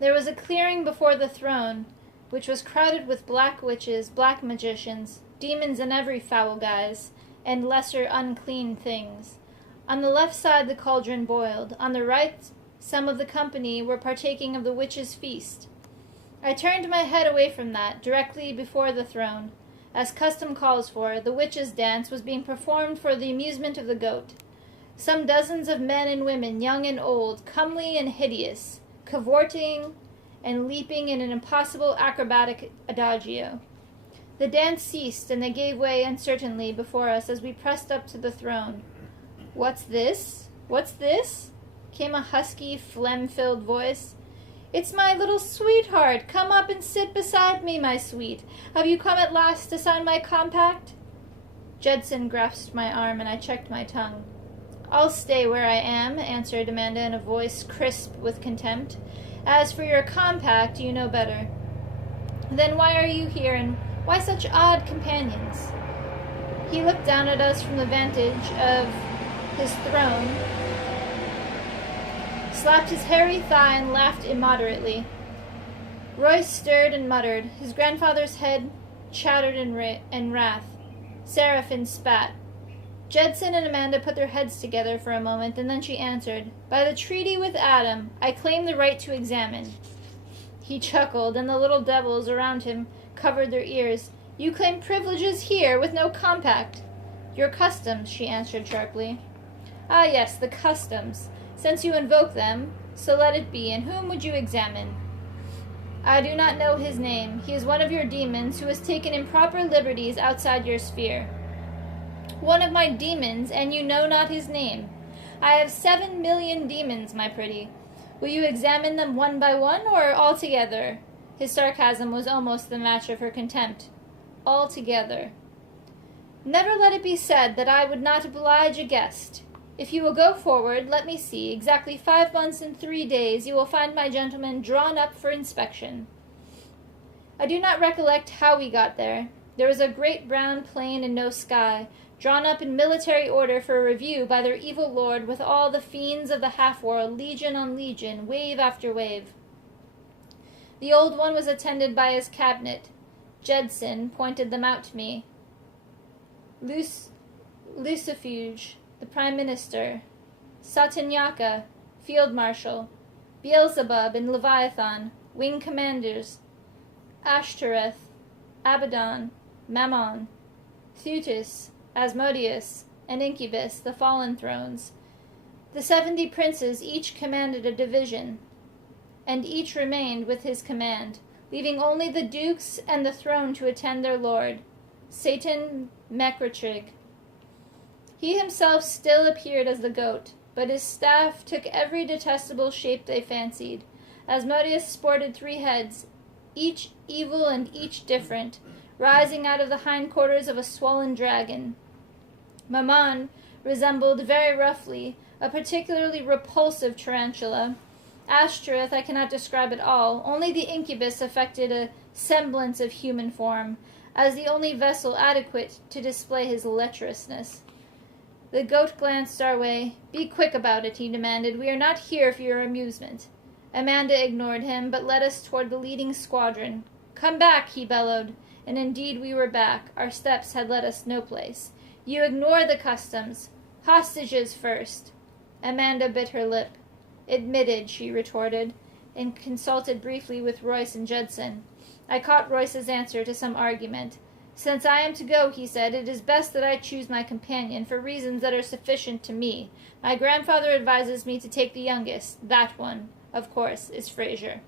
There was a clearing before the throne, which was crowded with black witches, black magicians, demons in every foul guise, and lesser unclean things. On the left side the cauldron boiled. On the right, some of the company were partaking of the witches' feast. I turned my head away from that, directly before the throne. As custom calls for, the witches' dance was being performed for the amusement of the goat. Some dozens of men and women, young and old, comely and hideous, cavorting and leaping in an impossible acrobatic adagio. The dance ceased, and they gave way uncertainly before us as we pressed up to the throne. "What's this? What's this?" came a husky, phlegm-filled voice. "It's my little sweetheart. Come up and sit beside me, my sweet. Have you come at last to sign my compact?" Judson grasped my arm, and I checked my tongue. "I'll stay where I am," answered Amanda in a voice crisp with contempt. "As for your compact, you know better." "Then why are you here, and why such odd companions?" He looked down at us from the vantage of his throne, slapped his hairy thigh, and laughed immoderately. Royce stirred and muttered. His grandfather's head chattered in wrath. Seraphin spat. Judson and Amanda put their heads together for a moment, and then she answered, "By the treaty with Adam, I claim the right to examine." He chuckled, and the little devils around him covered their ears. "You claim privileges here with no compact." "Your customs," she answered sharply. "Ah, yes, the customs. Since you invoke them, so let it be. And whom would you examine?" "I do not know his name. He is one of your demons who has taken improper liberties outside your sphere." "One of my demons, and you know not his name? I have 7,000,000 demons, my pretty. Will you examine them one by one, or all together?" His sarcasm was almost the match of her contempt. "All together." "Never let it be said that I would not oblige a guest. If you will go forward, let me see, exactly 5 months and 3 days, you will find my gentleman drawn up for inspection." I do not recollect how we got there. There was a great brown plain and no sky, drawn up in military order for a review by their evil lord, with all the fiends of the half-world, legion on legion, wave after wave. The old one was attended by his cabinet. Judson pointed them out to me. Lucifuge, the Prime Minister, Satanyaka, Field Marshal, Beelzebub and Leviathan, Wing Commanders, Ashtoreth, Abaddon, Mammon, Thutis, Asmodeus, and Incubus, the fallen thrones. The 70 princes each commanded a division, and each remained with his command, leaving only the dukes and the throne to attend their lord, Satan Mecratrig. He himself still appeared as the goat, but his staff took every detestable shape they fancied. Asmodeus sported 3 heads, each evil and each different, rising out of the hindquarters of a swollen dragon. Mammon resembled very roughly a particularly repulsive tarantula. Ashtoreth I cannot describe at all. Only the incubus affected a semblance of human form, as the only vessel adequate to display his lecherousness. The goat glanced our way. "Be quick about it," he demanded. "We are not here for your amusement." Amanda ignored him, but led us toward the leading squadron. "Come back," he bellowed. And indeed we were back. Our steps had led us no place. "You ignore the customs. Hostages first." Amanda bit her lip. "Admitted," she retorted, and consulted briefly with Royce and Judson. I caught Royce's answer to some argument. "Since I am to go," he said, "it is best that I choose my companion, for reasons that are sufficient to me. My grandfather advises me to take the youngest. That one, of course, is Fraser."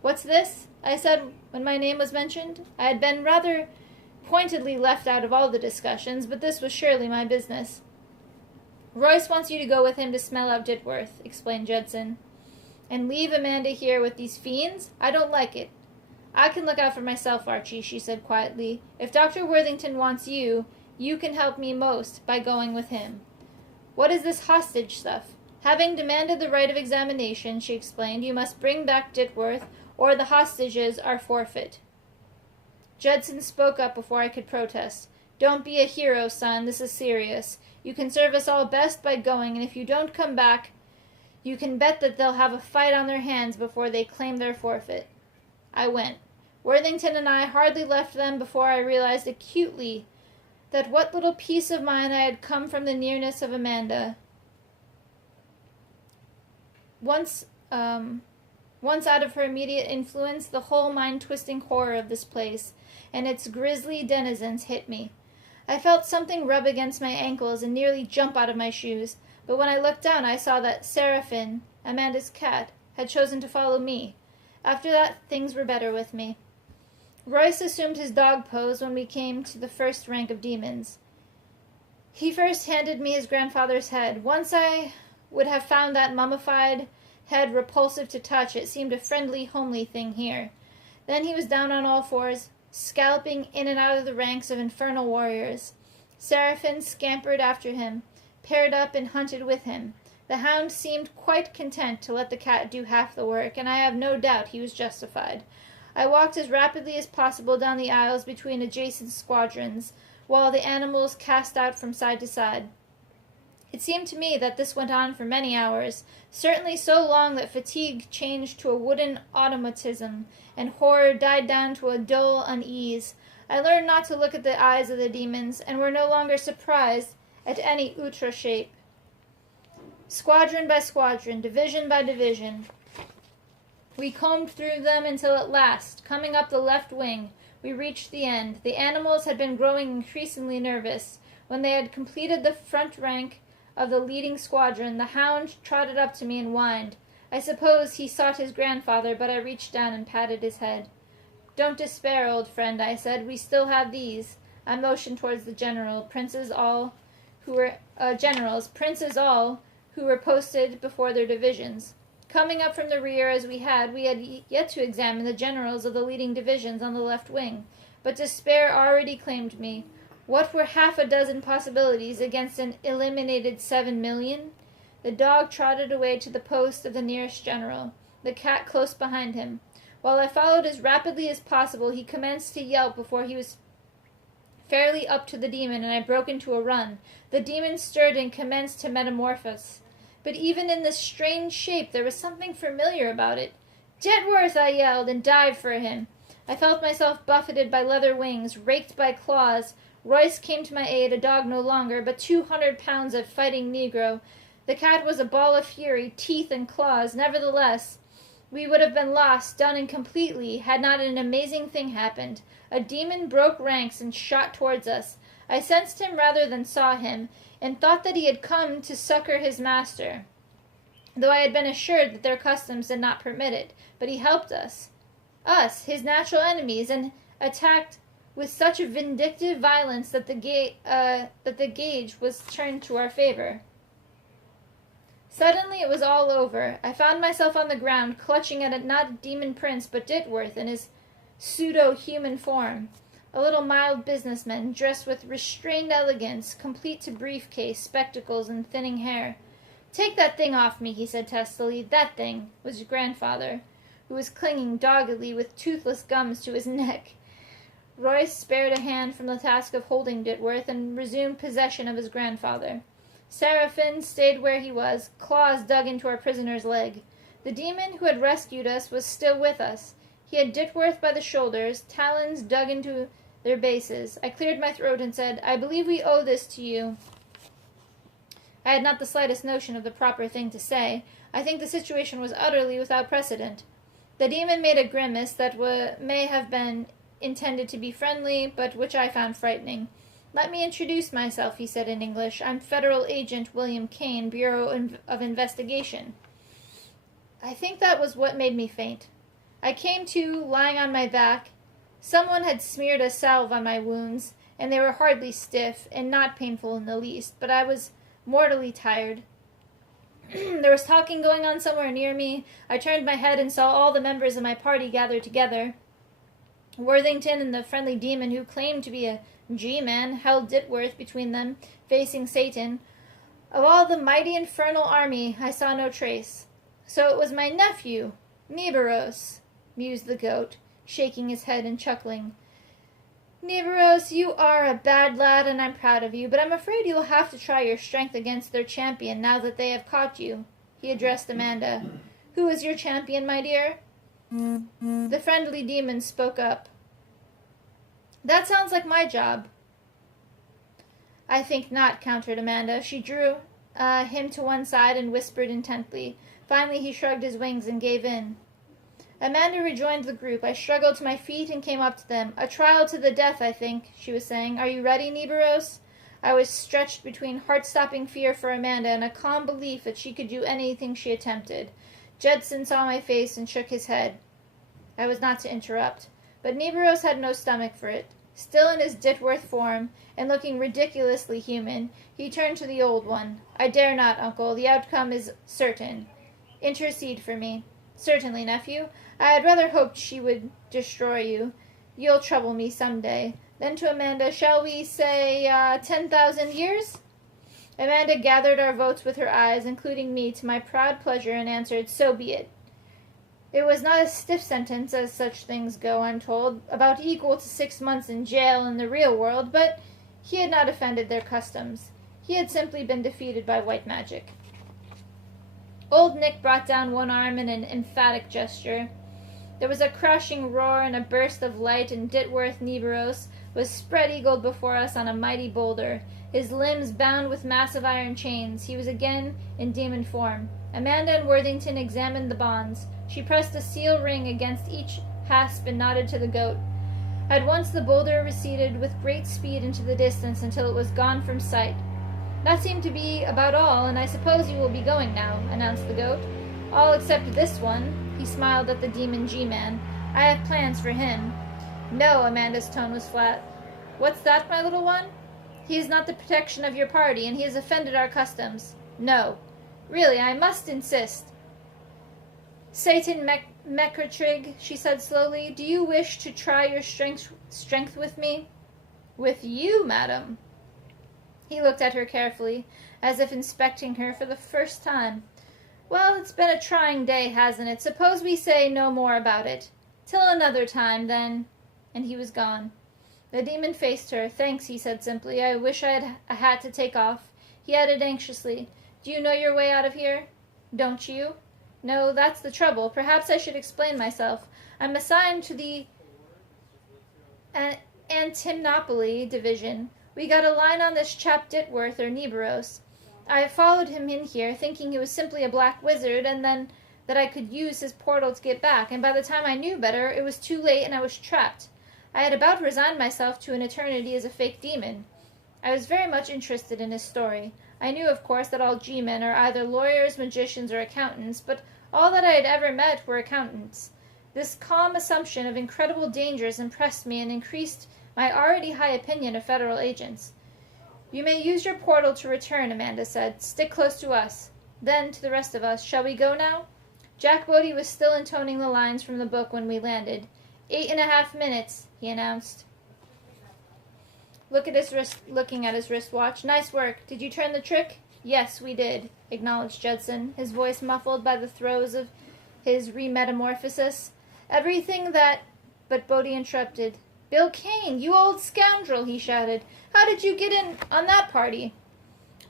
"What's this?" I said when my name was mentioned. I had been rather pointedly left out of all the discussions, but this was surely my business. "Royce wants you to go with him to smell out Ditworth," explained Judson. "And leave Amanda here with these fiends? I don't like it." "I can look out for myself, Archie," she said quietly. "If Dr. Worthington wants you, you can help me most by going with him." "What is this hostage stuff?" "Having demanded the right of examination," she explained, "you must bring back Ditworth, or the hostages are forfeit." Judson spoke up before I could protest. "Don't be a hero, son. This is serious. You can serve us all best by going, and if you don't come back, You can bet that they'll have a fight on their hands before they claim their forfeit. I went. Worthington and I hardly left them before I realized acutely that what little peace of mind I had come from the nearness of Amanda. Once out of her immediate influence, the whole mind-twisting horror of this place and its grisly denizens hit me. I felt something rub against my ankles and nearly jump out of my shoes, but when I looked down I saw that Seraphine, Amanda's cat, had chosen to follow me. After that, things were better with me. Royce assumed his dog pose when we came to the first rank of demons. He first handed me his grandfather's head. Once I would have found that mummified head repulsive to touch, it seemed a friendly, homely thing here. Then he was down on all fours, scalloping in and out of the ranks of infernal warriors. Seraphine scampered after him, paired up and hunted with him. The hound seemed quite content to let the cat do half the work, and I have no doubt he was justified. I walked as rapidly as possible down the aisles between adjacent squadrons, while the animals cast out from side to side. It seemed to me that this went on for many hours, certainly so long that fatigue changed to a wooden automatism, and horror died down to a dull unease. I learned not to look at the eyes of the demons, and were no longer surprised at any outre shape. Squadron by squadron, division by division, we combed through them until at last, coming up the left wing, we reached the end. The animals had been growing increasingly nervous. When they had completed the front rank of the leading squadron, the hound trotted up to me and whined. I suppose he sought his grandfather, but I reached down and patted his head. "Don't despair, old friend," I said. "We still have these." I motioned towards the generals, princes all, who were posted before their divisions. Coming up from the rear as we had yet to examine the generals of the leading divisions on the left wing, but despair already claimed me. What were half a dozen possibilities against an eliminated 7,000,000? The dog trotted away to the post of the nearest general, the cat close behind him. While I followed as rapidly as possible, he commenced to yelp before he was fairly up to the demon, and I broke into a run. The demon stirred and commenced to metamorphose. But even in this strange shape there was something familiar about it. "Detworth!" I yelled, and dived for him. I felt myself buffeted by leather wings, raked by claws. Royce came to my aid, a dog no longer, but 200 pounds of fighting Negro. The cat was a ball of fury, teeth and claws. Nevertheless, we would have been lost, done and completely, had not an amazing thing happened. A demon broke ranks and shot towards us. I sensed him rather than saw him, and thought that he had come to succor his master, though I had been assured that their customs did not permit it. But he helped us, his natural enemies, and attacked with such a vindictive violence that the gauge was turned to our favor. Suddenly it was all over. I found myself on the ground, clutching at not a demon prince, but Ditworth in his pseudo-human form. A little mild businessman, dressed with restrained elegance, complete to briefcase, spectacles, and thinning hair. "Take that thing off me," he said testily. "That thing," was your grandfather, who was clinging doggedly with toothless gums to his neck. Royce spared a hand from the task of holding Ditworth and resumed possession of his grandfather. Seraphine stayed where he was, claws dug into our prisoner's leg. The demon who had rescued us was still with us. He had Ditworth by the shoulders, talons dug into their bases. I cleared my throat and said, "I believe we owe this to you." I had not the slightest notion of the proper thing to say. I think the situation was utterly without precedent. The demon made a grimace that may have been intended to be friendly, but which I found frightening. "Let me introduce myself," he said in English. "I'm Federal Agent William Kane, Bureau of Investigation." I think that was what made me faint. I came to, lying on my back. Someone had smeared a salve on my wounds, and they were hardly stiff, and not painful in the least, but I was mortally tired. There was talking going on somewhere near me. I turned my head and saw all the members of my party gathered together. Worthington and the friendly demon who claimed to be a G-man held Ditworth between them, facing Satan. Of all the mighty infernal army, I saw no trace. "So it was my nephew, Nibiros," mused the goat, shaking his head and chuckling. "Nibiros, you are a bad lad, and I'm proud of you, but I'm afraid you will have to try your strength against their champion now that they have caught you." He addressed Amanda. Who is your champion, my dear? The friendly demon spoke up. That sounds like my job. I think not, countered Amanda. She drew him to one side and whispered intently. Finally, he shrugged his wings and gave in. Amanda rejoined the group. I struggled to my feet and came up to them. A trial to the death, I think, she was saying. Are you ready, Nibiros? I was stretched between heart-stopping fear for Amanda and a calm belief that she could do anything she attempted. Judson saw my face and shook his head. I was not to interrupt. But Nibiros had no stomach for it. Still in his Ditworth form, and looking ridiculously human, he turned to the old one. I dare not, uncle. The outcome is certain. Intercede for me. Certainly, nephew. I had rather hoped she would destroy you. You'll trouble me some day. Then to Amanda, shall we say 10,000 years? Amanda gathered our votes with her eyes, including me, to my proud pleasure, and answered, so be it. It was not a stiff sentence, as such things go, I'm told, about equal to 6 months in jail in the real world, but he had not offended their customs. He had simply been defeated by white magic. Old Nick brought down one arm in an emphatic gesture. There was a crashing roar and a burst of light, and Ditworth Nibiros was spread-eagled before us on a mighty boulder, his limbs bound with massive iron chains. He was again in demon form. Amanda and Worthington examined the bonds. She pressed a seal ring against each hasp and nodded to the goat. At once the boulder receded with great speed into the distance until it was gone from sight. That seemed to be about all, and I suppose you will be going now, announced the goat. All except this one. He smiled at the demon G-Man. I have plans for him. No, Amanda's tone was flat. What's that, my little one? He is not the protection of your party, and he has offended our customs. No. Really, I must insist. Satan Mecratrig, she said slowly, do you wish to try your strength with me? With you, madam. He looked at her carefully, as if inspecting her for the first time. Well, it's been a trying day, hasn't it? Suppose we say no more about it. Till another time, then. And he was gone. The demon faced her. Thanks, he said simply. I wish I had a hat to take off. He added anxiously, do you know your way out of here? Don't you? No, that's the trouble. Perhaps I should explain myself. I'm assigned to the Antimnopoly division. We got a line on this chap Ditworth or Nibiros. I followed him in here, thinking he was simply a black wizard, and then that I could use his portal to get back, and by the time I knew better, it was too late and I was trapped. I had about resigned myself to an eternity as a fake demon. I was very much interested in his story. I knew, of course, that all G-men are either lawyers, magicians, or accountants, but all that I had ever met were accountants. This calm assumption of incredible dangers impressed me and increased my already high opinion of federal agents. You may use your portal to return, Amanda said. Stick close to us. Then, to the rest of us, shall we go now? Jack Bodie was still intoning the lines from the book when we landed. 8.5 minutes, he announced. Looking at his wristwatch. Nice work. Did you turn the trick? Yes, we did, acknowledged Judson, his voice muffled by the throes of his remetamorphosis. Everything that... But Bodie interrupted. Bill Kane, you old scoundrel, he shouted. How did you get in on that party?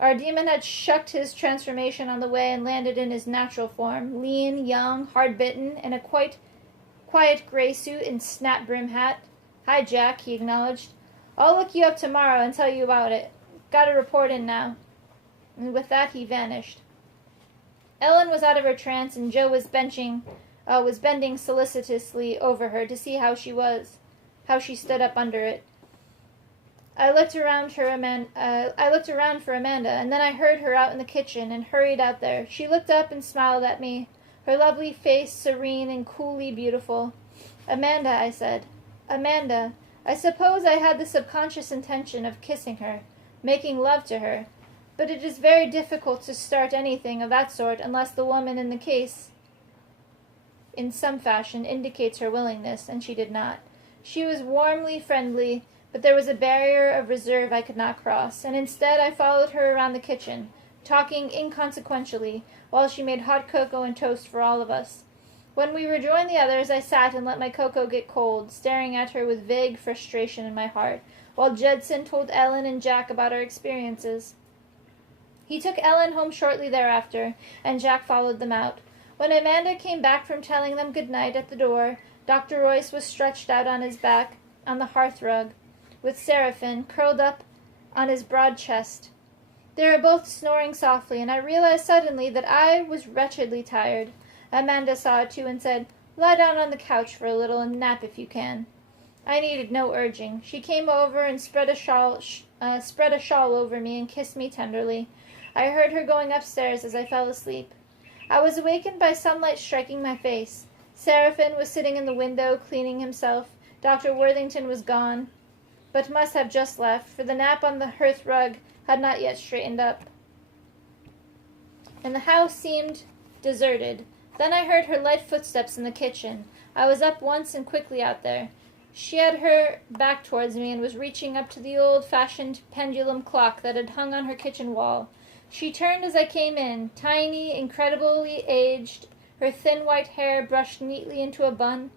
Our demon had shucked his transformation on the way and landed in his natural form, lean, young, hard-bitten, in a quite quiet gray suit and snap-brim hat. Hi, Jack, he acknowledged. I'll look you up tomorrow and tell you about it. Got a report in now. And with that, he vanished. Ellen was out of her trance, and Joe was bending solicitously over her to see how she stood up under it. I looked around for Amanda, and then I heard her out in the kitchen and hurried out there. She looked up and smiled at me, her lovely face serene and coolly beautiful. Amanda, I said. Amanda, I suppose I had the subconscious intention of kissing her, making love to her, but it is very difficult to start anything of that sort unless the woman in the case, in some fashion, indicates her willingness, and she did not. She was warmly friendly, but there was a barrier of reserve I could not cross, and instead I followed her around the kitchen, talking inconsequentially, while she made hot cocoa and toast for all of us. When we rejoined the others, I sat and let my cocoa get cold, staring at her with vague frustration in my heart, while Judson told Ellen and Jack about our experiences. He took Ellen home shortly thereafter, and Jack followed them out. When Amanda came back from telling them good night at the door, Dr. Royce was stretched out on his back on the hearthrug, with Seraphine curled up on his broad chest. They were both snoring softly, and I realized suddenly that I was wretchedly tired. Amanda saw it too and said, "Lie down on the couch for a little and nap if you can." I needed no urging. She came over and spread a shawl over me and kissed me tenderly. I heard her going upstairs as I fell asleep. I was awakened by sunlight striking my face. Seraphine was sitting in the window, cleaning himself. Dr. Worthington was gone, but must have just left, for the nap on the hearth rug had not yet straightened up. And the house seemed deserted. Then I heard her light footsteps in the kitchen. I was up once and quickly out there. She had her back towards me and was reaching up to the old-fashioned pendulum clock that had hung on her kitchen wall. She turned as I came in, tiny, incredibly aged, her thin white hair brushed neatly into a bun.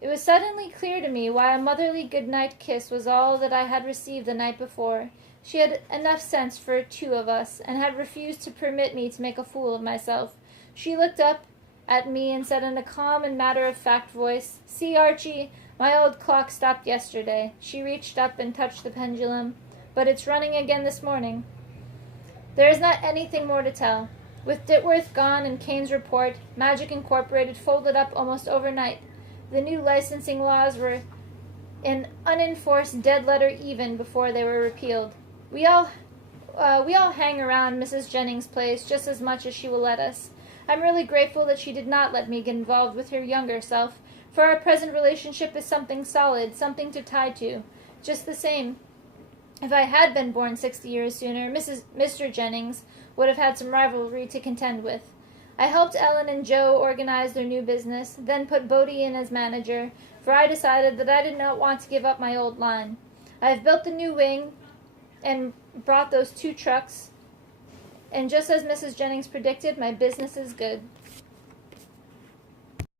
It was suddenly clear to me why a motherly good-night kiss was all that I had received the night before. She had enough sense for two of us, and had refused to permit me to make a fool of myself. She looked up at me and said in a calm and matter-of-fact voice, "See, Archie, my old clock stopped yesterday." She reached up and touched the pendulum, "But it's running again this morning." There is not anything more to tell. With Ditworth gone and Kane's report, Magic Incorporated folded up almost overnight. The new licensing laws were an unenforced dead letter even before they were repealed. We all hang around Mrs. Jennings' place just as much as she will let us. I'm really grateful that she did not let me get involved with her younger self, for our present relationship is something solid, something to tie to. Just the same, if I had been born 60 years sooner, Mr. Jennings would have had some rivalry to contend with. I helped Ellen and Joe organize their new business, then put Bodie in as manager, for I decided that I did not want to give up my old line. I have built the new wing and brought those 2 trucks, and just as Mrs. Jennings predicted, my business is good.